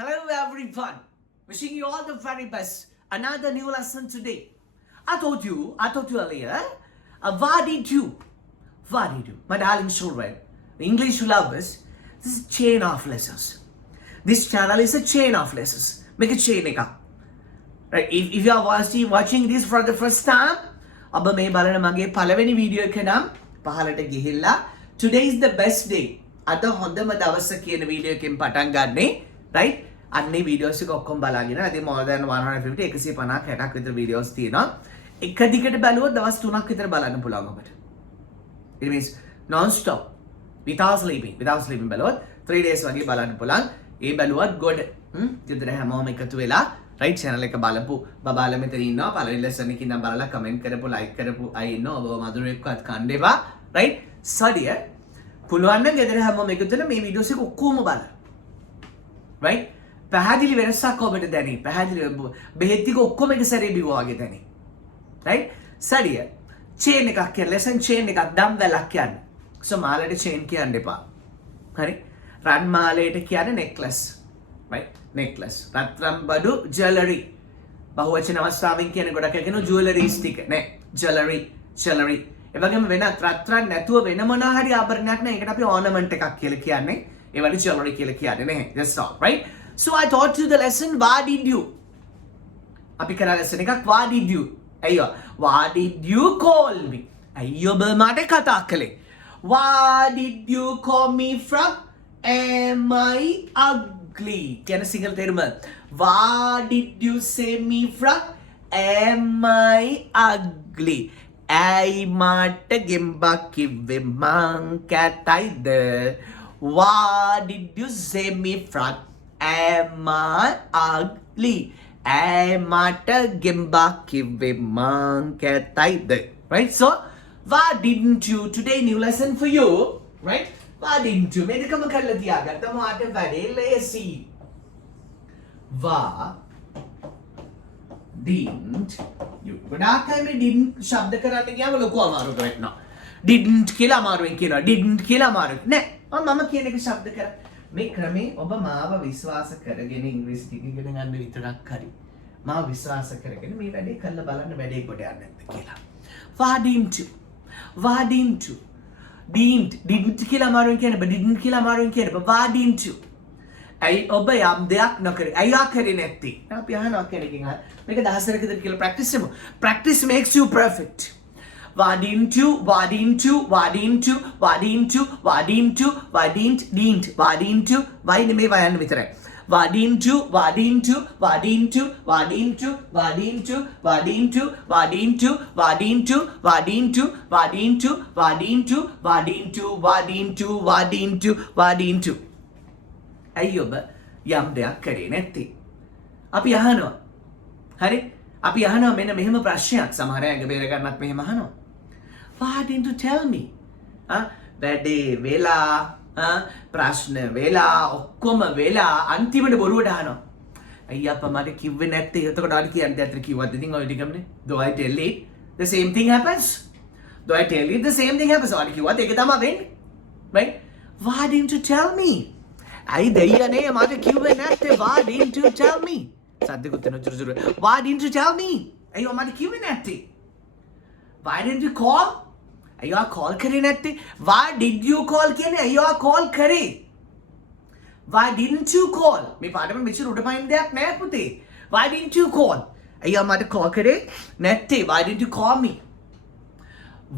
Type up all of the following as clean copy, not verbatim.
Hello everyone. Wishing you all the very best. Another new lesson today. I told you earlier. What did you? My darling children, the English lovers, this is chain of lessons. This channel is a chain of lessons. Make a chain එක. Right? If you are watching this for the first time, ඔබ මේ බලන මගේ පළවෙනි වීඩියෝ එක නම් පහලට ගිහිල්ලා today is the best day. අද හොඳම දවස කියන වීඩියෝ එකෙන් පටන් ගන්නෙ. Right? අන්නේ වීඩියෝස් එක ඔක්කොම බලාගෙන ඉතින් more than 150 150 60ක් විතර වීඩියෝස් තියෙනවා. එක දිගට බැලුවොත් දවස් 3ක් විතර බලන්න පුළුවන් ඔබට. It means non-stop without sleeping බැලුවොත් 3 days වගේ බලන්න පුළුවන්. ඒ බැලුවත් good. ගෙදර හැමෝම එකතු වෙලා right channel එක බලපු බබාලා මෙතන ඉන්නවා. පළවෙනි lesson එකකින් නම් බලලා comment කරපු like කරපු අය ඉන්නවා. ඔබ මధుරෙක්වත් කන්න එපා. right? සරිය. පුළුවන් නම් ගෙදර හැමෝම එකතු වෙලා මේ වීඩියෝස් එක ඔක්කොම බලන්න. right? පැහැදිලි වෙනසක් ඔබට දැනේ. පැහැදිලි බෙහෙත් ටික ඔක්කොම එක සැරේ බිව්වා වගේ දැනේ. right? සරිය. chain එකක් කියන lesson chain එකක් දම් වැලක් කියන්නේ. so මාලේට chain කියන්න එපා. හරි? රන් මාලේට කියන්නේ necklace. right? necklace. රත්රන් බඩු jewelry. බහුවචන අවස්ථාවෙන් කියන ගොඩක් කියන jewelries ටික නේ. jewelry. ඒ වගේම වෙනත් රත්රන් නැතුව වෙන මොනවා හරි ආභරණයක් නේ. ඒකට අපි ornament එකක් කියලා කියන්නේ. ඒ වගේ jewelry කියලා කියන්නේ නේ. that's all. right? so I taught you the lesson what did you? අපි කරා lesson එකක් what did you? අයියෝ what did you call me? අයියෝ ඔබ මට කතා කළේ. What did you call me from? Am I ugly? කියන සිංහල තේරුම. What did you say me from? Am I ugly? ඇයි මට ගෙම්බක් කිව්වේ මං කැතයිද? What did you say me from? Am I ugly? ඇයි මට ගෙම්බක් කිව්වේ මං කැතයිද? Right? So, what didn't you? Today new lesson for you. Right? What didn't you? මේකම කරලා තියාගත්තම ආට වැඩේ ලේසි. What didn't you? ගොඩාක් අය මේ didn't ශබ්ද කරන්න ගියාම ලොකු අමාරුවක් වෙනවා. didn't කියලා අමාරුවෙන් කියනවා. didn't කියලා අමාරුයි. නෑ. මම කියන එක ශබ්ද කරා. මේ ක්‍රමේ ඔබ මාව විශ්වාස කරගෙන ඉංග්‍රීසි ටික ඉගෙන ගන්න විතරක් හරි. මාව විශ්වාස කරගෙන මේ වැඩේ කරලා බලන්න වැඩේ කොට යන්නේ නැද්ද කියලා. What didn't you? What didn't you? didn't කියලා අමාරුවෙන් කියන බ didn't කියලා අමාරුවෙන් කියන බ what didn't you? ඇයි ඔබ යම් දෙයක් නොකරේ? ඇයි ආ කරේ නැත්තේ? අපි අහනවා කෙනකින් අහ. මේක දහසරක විතර කියලා practice කරමු. Practice makes you perfect. What didn't you? What didn't you? What didn't you? What didn't you? What didn't you? What didn't? What didn't you? Why නෙමෙයි වයන්න විතරයි. What didn't you? What didn't you? What didn't you? What didn't you? What didn't you? What didn't you? What didn't you? What didn't you? What didn't you? What didn't you? What didn't you? What didn't you? What didn't you? What didn't you? What didn't you? ඇයි ඔබ යම් දෙයක් කරේ නැත්තේ? අපි අහනවා. හරි? අපි අහනවා මෙන්න මෙහෙම ප්‍රශ්නයක්. සමහර අය බේර ගන්නත් මෙහෙම අහනවා. Why didn't you tell me? වැඩේ වෙලා ප්‍රශ්න වෙලා ඔක්කොම වෙලා අන්තිමට බොරුවට අහනවා. අයියා අප්පා මට කිව්වේ නැත්තේ. එතකොට ආදි කියන්නේ ඇත්තට කිව්වද ඉතින් ඔය ටිකමනේ. Though I tell it the same thing happens. Though I tell it the same thing happens. ආදි කිව්වත් ඒක තමයි වෙන්නේ. Right? Why didn't you tell me? ඇයි දෙයියනේ මට කිව්වේ නැත්තේ? Why didn't you tell me? සද්දෙකුත් එන චුරු. Why didn't you tell me? අයියෝ මට කිව්වේ නැත්තේ. Why didn't you call? අයියෝ call කරේ නැත්තේ. Why did you call කියන්නේ අයියෝ call කරේ. Why didn't you call? මේ පාඩම මෙච්චර උඩ පයින් දෙයක් නෑ පුතේ. Why didn't you call? අයියෝ මට call කරේ නැත්තේ. Why didn't you call me?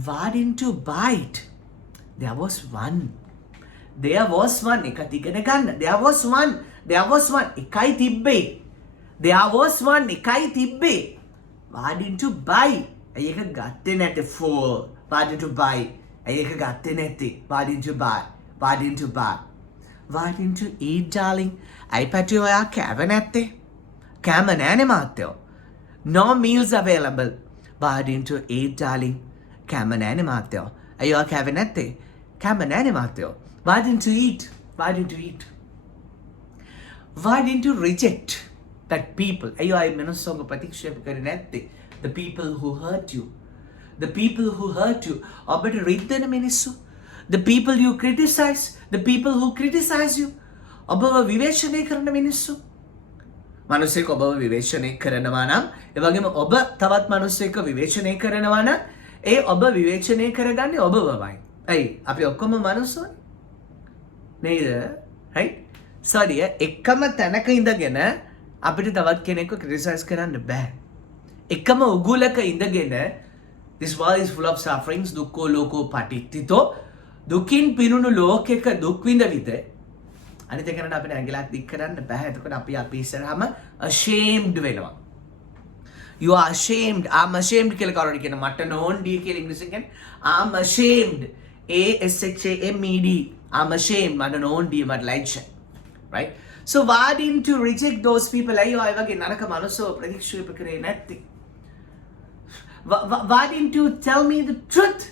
Why didn't you bite? There was one. එකත් ඉගෙන ගන්න. There was one. එකයි තිබ්බේ. There was one. එකයි තිබ්බේ. Why didn't you buy? ඇයි එක ගත්තේ නැත්තේ? Fool. Why didn't you buy? ඇයි එක ගත්තේ නැත්තේ? Why didn't you buy? Why didn't you buy? Why didn't you eat, darling? ඇයි පැටිය ඔයා කෑවේ නැත්තේ? කෑම නෑනේ මාත්‍යෝ. No meals available. Why didn't you eat, darling? කෑම නෑනේ මාත්‍යෝ. ඇයි ඔයා කෑවේ නැත්තේ? කෑම නෑනේ මාත්‍යෝ. Why didn't you eat? Why didn't you eat? Why didn't you reject that people? අයියෝ අය මනුස්සෝග ප්‍රතික්ෂේප කරේ නැත්තේ? The people who hurt you. The people who hurt you. ඔබට රිද්දන මිනිස්සු. The people you criticize. The people who criticize you. ඔබව විවේචනය කරන මිනිස්සු. මිනිස්සෙක් ඔබව විවේචනය කරනවා නම් ඒ වගේම ඔබ තවත් මිනිස්සෙක්ව විවේචනය කරනවා නම් ඒ ඔබ විවේචනය කරගන්නේ ඔබවමයි. ඇයි? අපි ඔක්කොම මිනිස්සුනේ. නේද? right? sorry එකම තැනක ඉඳගෙන අපිට තවත් කෙනෙක්ව criticize කරන්න බෑ. එකම උගුලක ඉඳගෙන this world is full of sufferings දුක්ඛෝ ලෝකෝ පටිච්චිතෝ දුකින් පිරුණු ලෝකයක දුක් විඳ විට අනිත් එකකට අපිට ඇඟිල්ලක් දික් කරන්න බෑ. එතකොට අපි ඉස්සරහම ashamed වෙනවා. you are ashamed. I'm ashamed කියලා කවුරුහරි කියන මට නෝන්ඩි කියලා ඉංග්‍රීසියෙන් කියන්නේ I'm ashamed. ASHAMED. I'm ashamed. මට නෝන්ඩි මට ලැජ්ජ. right? so why didn't you reject those people? අයියෝ අය වගේ නරක මනුස්සෝ ප්‍රතික්ෂේප කරේ නැත්තේ? why didn't you tell me the truth?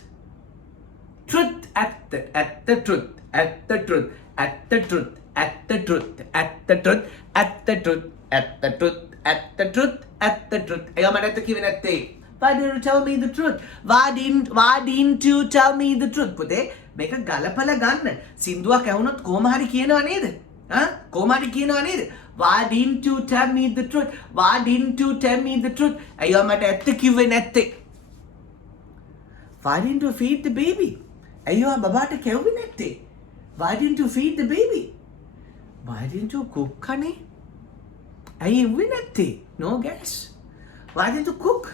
truth at the truth at the truth at the truth at the truth at the truth at the truth at the truth at the truth at the truth අයියෝ මට කිව්වේ නැත්තේ? why didn't you tell me the truth? why didn't you tell me the truth? පුතේ මේක ගලපලා ගන්න. සින්දුවක් ඇහුනොත් කොහොම හරි කියනවා නේද? කොහොම හරි කියනවා නේද? why didn't you tell me the truth? why didn't you tell me the truth? අයියෝ මට ඇත්ත කිව්වේ නැත්තේ? why didn't you feed the baby? අයියෝ බබාට කැව්වේ නැත්තේ? why didn't you feed the baby? why didn't you cook honey? ඇයි ඉව්වේ නැත්තේ? no gas. why didn't you cook?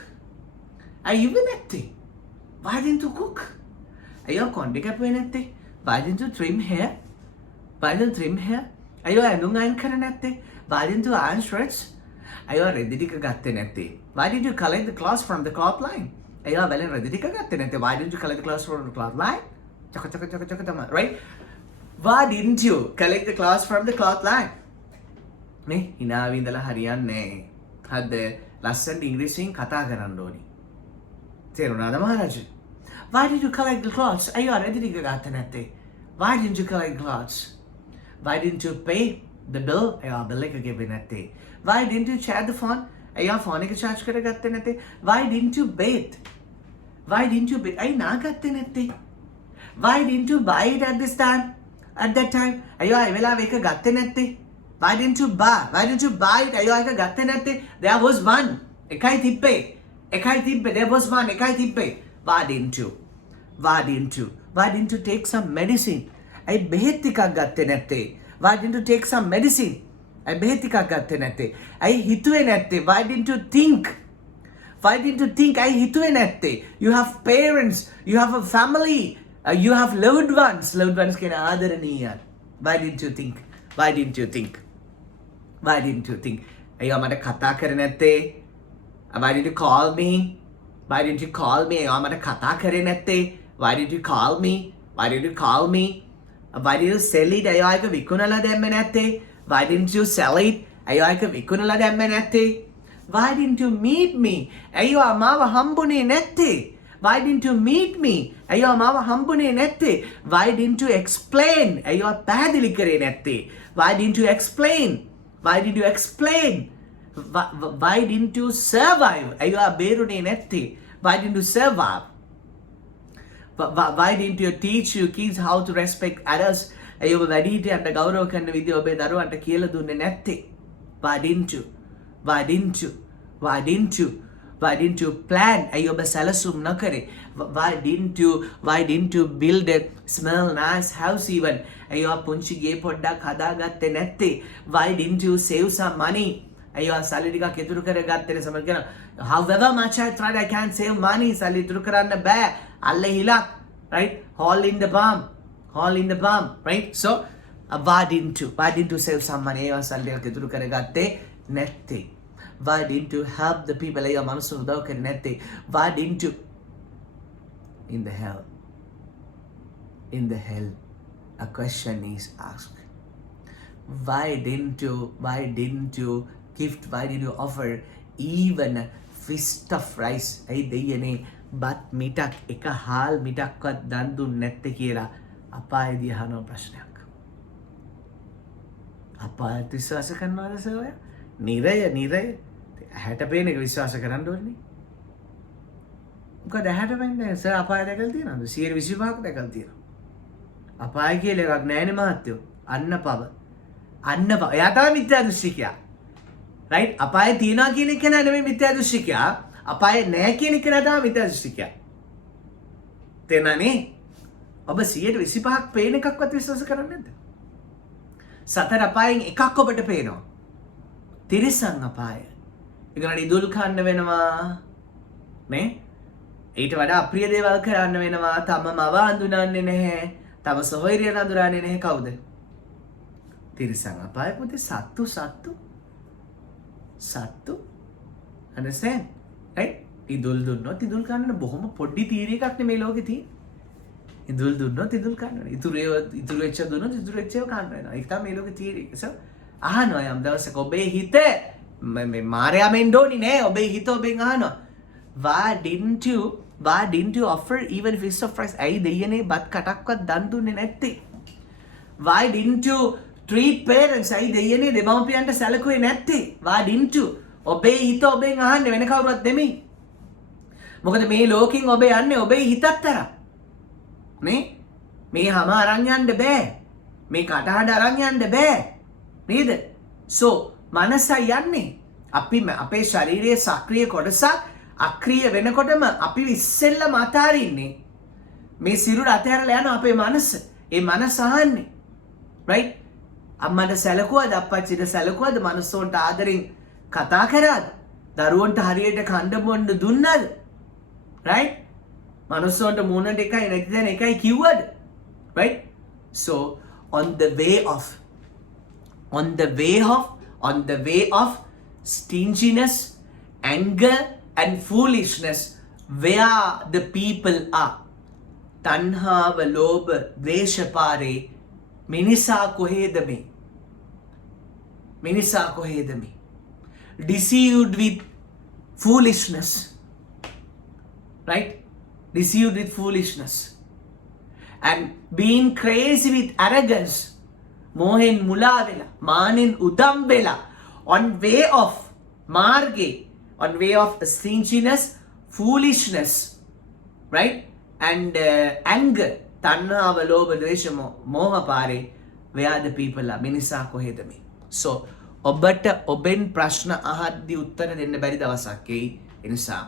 ඇයි ඉව්වේ නැත්තේ? why didn't you cook? අයියෝ කොණ්ඩේ කැපුවේ නැත්තේ? why didn't you trim hair? why didn't you trim hair? අයියෝ ඇඳුම් අයන් කරේ නැත්තේ? why didn't you iron shirts? අයියෝ රෙදි ටික ගත්තේ නැත්තේ? why didn't you collect the cloths from the cloth line? අයියෝ වැලෙන් රෙදි ටික ගත්තේ නැත්තේ? why didn't you collect the cloths from the cloth line? චක තමයි right? why didn't you collect the cloths from the cloth line? නේ hinaව ඉඳලා හරියන්නේ නැහැ. හරිද? ලස්සනට ඉංග්‍රීසියෙන් කතා කරන්න ඕනි. තේරුණාද මහරජා? why did you collect the cloths? අයියෝ රෙදි ටික ගත්තේ නැත්තේ? why didn't you collect the cloths? why didn't you pay the bill? අයියෝ bill එක ගෙව්වේ නැත්තේ? why didn't you charge the phone? අයියෝ phone එක charge කරගත්තේ නැත්තේ? why didn't you bathe? why didn't you bathe? අයියෝ නාගත්තේ නැත්තේ? why didn't you buy it at this time? at that time? අයියෝ ඒ වෙලාවෙ එක ගත්තේ නැත්තේ? why didn't you buy? why didn't you buy it? අයියෝ එක ගත්තේ නැත්තේ? there was one. එකයි තිබ්බේ. there was one. එකයි තිබ්බේ. why didn't you? why didn't you? why didn't you take some medicine? අයි බෙහෙත් ටිකක් ගත්තේ නැත්තේ? why didn't you take some medicine? අයි බෙහෙත් ටිකක් ගත්තේ නැත්තේ? අයි හිතුවේ නැත්තේ? why didn't you think? why didn't you think? අයි හිතුවේ නැත්තේ? you have parents, you have a family, you have loved ones කියන ආදරණීයන්. why didn't you think? why didn't you think? why didn't you think? අයියෝ මට කතා කරේ නැත්තේ? why didn't you call me? why didn't you call me? අයියෝ මට කතා කරේ නැත්තේ? why did you call me? why did you call me? why did you sell it? අයියෝ ඒක විකුණලා දැම්මේ නැත්තේ? why didn't you sell it? අයියෝ ඒක විකුණලා දැම්මේ නැත්තේ? why didn't you meet me? අයියෝ මාව හම්බුනේ නැත්තේ? why didn't you meet me? අයියෝ මාව හම්බුනේ නැත්තේ? why didn't you explain? අයියෝ පැහැදිලි කරේ නැත්තේ? why didn't you explain? why did you explain? why didn't you survive? අයියෝ බේරුනේ නැත්තේ? why didn't you survive? why didn't you teach your kids how to respect others? අයියෝ වැඩිහිටියන්ට ගෞරව කරන විදිය ඔබේ දරුවන්ට කියලා දුන්නේ නැත්තේ? why didn't you? why didn't you? why didn't you? why didn't you plan? අයියෝ ඔබ සැලසුම් නොකරේ? why didn't you build a small nice house even? අයියෝ පුංචි ගේ පොඩ්ඩක් හදාගත්තේ නැත්තේ? why didn't you save some money? අයියෝ සල්ලි ටිකක් ඉතුරු කරගත්තේ සමහර කෙනා however much I tried I can't save money. සල්ලි ඉතුරු කරන්න බෑ. අල්ල හිලක් right? hole in the palm right? so why didn't you save some money? අයියෝ සල්ලි ටිකක් ඉතුරු කරගත්තේ නැත්තේ? why didn't you help the people? අයියෝ මනුස්සු උදව් කරේ නැත්තේ? why didn't you in the hell a question is asked. why didn't you gift? why did you offer even a fist of rice? අයි දෙයියනේ බත් මිටක් එක හාල් මිටක්වත් දන් දුන්නේ නැත්තේ කියලා අපායේදී අහන ප්‍රශ්නයක්. අපායට විශ්වාස කරනවද සෝයා? නිරය ඇහැට පේන එක විශ්වාස කරන්න ඕනේ. මොකද ඇහැට පේන්නේ සර් අපාය දැකලා තියෙනවද? 125ක් දැකලා තියෙනවා. අපාය කියලා එකක් නැහැනේ මහත්තයෝ. අන්න පව. එයා තමයි මිත්‍යා දෘෂ්ටිකයා. right අපාය තියනවා කියන එක නෑ නෙමෙයි මිත්‍යා දෘෂ්ටිකයා අපාය නෑ කියන එක නෑ තමයි මිත්‍යා දෘෂ්ටිකයා තේනනේ ඔබ 125ක් පේන එකක්වත් විශ්වාස කරන්නේ නැද්ද සතර අපායෙන් එකක් ඔබට පේනවා තිරිසන් අපාය ඒකට ඉදුල් කන්න වෙනවා නේ ඊට වඩා අප්‍රිය දේවල් කරන්න වෙනවා තම මව අඳුනන්නේ නැහැ තම සොහොයුරිය අඳුරන්නේ නැහැ කවුද තිරිසන් අපාය පුතේ සත්තු understand right ඉදුල් දුන්නොත් ඉදුල් කන්න බොහොම පොඩි තීරයකක් නේ මේ ලෝකේ තියෙන්නේ ඉදුල් දුන්නොත් ඉදුල් කන්න වෙනවා ඉතුරු වෙච්ච දුන්නොත් ඉතුරු වෙච්ච ඒවා කන්න වෙනවා ඒක තමයි මේ ලෝකේ තීරය so අහනවා යම් දවසක ඔබේ හිත මේ මාර්යා මෙන්ඩෝනි නෑ ඔබේ හිත ඔබෙන් අහනවා why didn't you offer even feast of rice ඇයි දෙයනේ බත් කටක්වත් දන් දුන්නේ නැත්තේ why didn't you treat parents ඇයි දෙයනේ දෙමව්පියන්ට සැලකුවේ නැත්තේ why didn't you ඔබේ හිත ඔබෙන් අහන්නේ වෙන කවුරුවත් නෙමෙයි මොකද මේ ලෝකෙන් ඔබ යන්නේ ඔබේ හිතත් තරම් නේ මේ හැම අරන් යන්න බෑ මේ කටහඬ අරන් යන්න බෑ නේද so මනසයි යන්නේ අපි අපේ ශරීරයේ සක්‍රීය කොටසක් අක්‍රීය වෙනකොටම අපි ඉස්සෙල්ලම අතාරින්නේ මේ සිරුර අතහැරලා යන අපේ මනස ඒ මනස අහන්නේ right අම්මට සැලකුවද අප්පච්චිට සැලකුවද මනසොන්ට ආදරෙන් කතා කරාද දරුවන්ට හරියට කන්න බොන්න දුන්නද right මනසොන්ට මූණට එකයි නැති දැන එකයි කිව්වද right so on the way of stinginess anger and foolishness where the people are තණ්හාව ලෝභ ද්වේෂ පාරේ මිනිසා කොහෙද මේ deceived with foolishness right deceived with foolishness and being crazy with arrogance mohen mula vela manen udam vela on way of marge on way of stinginess foolishness right and anger tanhawa lobha dvesha moha pare where the people are minisa koheda me so ඔබට ඔබෙන් ප්‍රශ්න අහද්දි උත්තර දෙන්න බැරි දවසක් එයි ඒ නිසා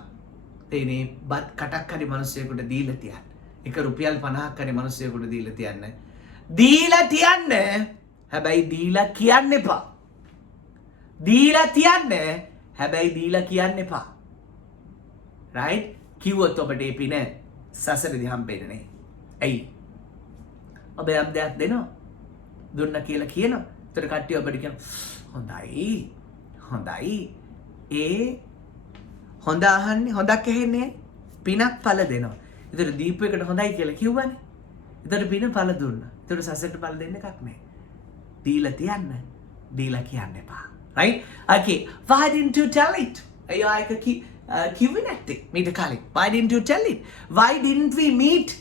තේනේ බත් කටක් හරි මිනිස්සෙකුට දීලා තියන්න එක රුපියල් 50ක් හරි මිනිස්සෙකුට දීලා තියන්න හැබැයි දීලා කියන්න එපා හැබැයි දීලා කියන්න එපා right කිව්වොත් ඔබට ඒ පින සසරදී හම්බෙන්නේ නැහැ ඇයි ඔබ යම් දෙයක් දෙනවා දුන්න කියලා කියනවා ඒතර කට්ටිය ඔබට කියනවා හොඳයි ඒ හොඳ අහන්නේ හොඳක් ඇහෙන්නේ පිනක් පළ දෙනවා ඒතර දීපයකට හොඳයි කියලා කිව්වනේ ඒතර පින පළ දුන්නා ඒතර සසරට පළ දෙන්න එකක් නැහැ දීලා තියන්න දීලා කියන්න එපා right okay why didn't you tell it අයියෝ ඒක කිව්වේ නැත්තේ මීට කලින් why didn't you tell it why didn't we meet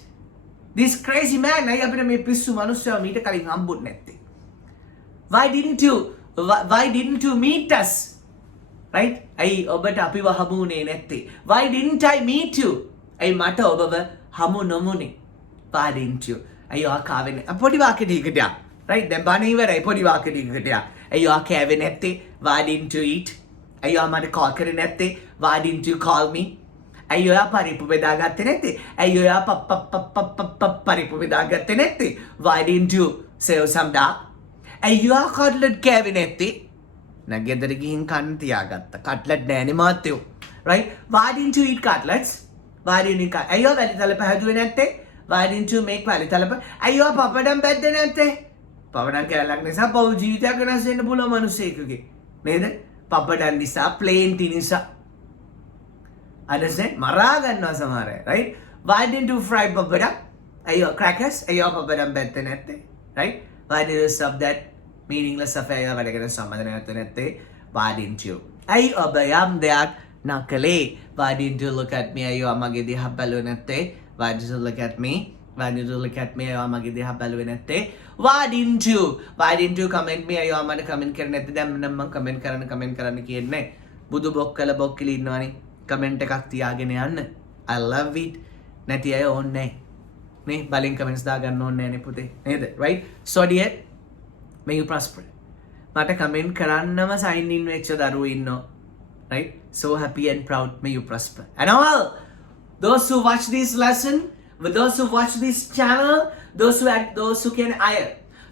this crazy man අයිය අපිට මේ පිස්සු මිනිස්සයා මීට කලින් හම්බුනේ නැත්තේ why didn't you meet us right අයි ඔබට අපිව හමුුනේ නැත්තේ why didn't I meet you අයි මට ඔබව හමු නොමුනේ why didn't you අයියෝ ආකාවෙන්නේ පොඩි වාක්‍යයකට යා right දැන් බණ ඉවරයි පොඩි වාක්‍යයකට යා අයියෝ ආකාවේ නැත්තේ why didn't you eat අයියෝ මට call කරේ නැත්තේ why didn't you call me අයියෝ යා පරිප්පු බෙදාගත්තේ නැත්තේ අයියෝ යා පරිප්පු බෙදාගත්තේ නැත්තේ why didn't you save some da අයියෝ කට්ලට් කෑවේ නැත්තේ නැගෙදර ගිහින් කන්න තියාගත්තා කට්ලට් නෑනේ මාත්‍යෝ right why didn't you eat cutlets why didn't you eat අයියෝ වැලිතලප හැදුවේ නැත්තේ why didn't you make වැලිතලප අයියෝ පපඩම් බැද්දේ නැත්තේ පපඩම් කෑල්ලක් නිසා පව් ජීවිතයක් වෙනස් වෙන්න පුළුවන් මිනිස්සෙකුගේ නේද පපඩම් නිසා ප්ලේන් ටි නිසා understand මරා ගන්නවා සමහර අය right why didn't you fry papadam අයියෝ crackers අයියෝ පපඩම් බැද්දේ නැත්තේ right why did you stop that meaningless affair වැඩකට සම්බන්ධ නැත්තේ why didn't you අයි ඔබ යම් දෙයක් නකලේ why didn't you look at me අයියෝ මගේ දිහා බැලුවේ නැත්තේ why did you look at me අයියෝ මගේ දිහා බැලුවේ නැත්තේ why didn't you comment me අයියෝ මට comment කරන්නේ නැත්තේ දැන් මම comment කරන්න කියන්නේ බුදු බොක්කල බොක්කලි ඉන්නවනේ comment එකක් තියාගෙන යන්න I love it නැති අය ඕනේ නේ බලෙන් comments දාගන්න ඕනේ නැහැ නේ පුතේ නේද right so dear may you prosper මට කමෙන්ට් කරන්නම sign in වෙච්ච දරුවෝ ඉන්නවා. Right? So happy and proud. May you prosper. And all those who watch this lesson, with those who watch this channel, those who can hire,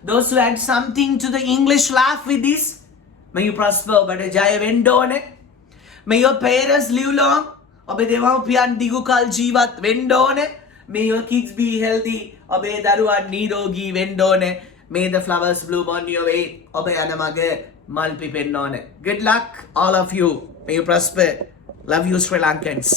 those who add something to the English laugh with this, may you prosper. But jaya vendone. May your parents live long. Obe devapiyan digukal jeevat vendone. May your kids be healthy. Obe daruwan nirogi vendone. May the flowers bloom on your way. Obe anamage mal pipennone. Good luck, all of you. May you prosper. Love you, Sri Lankans.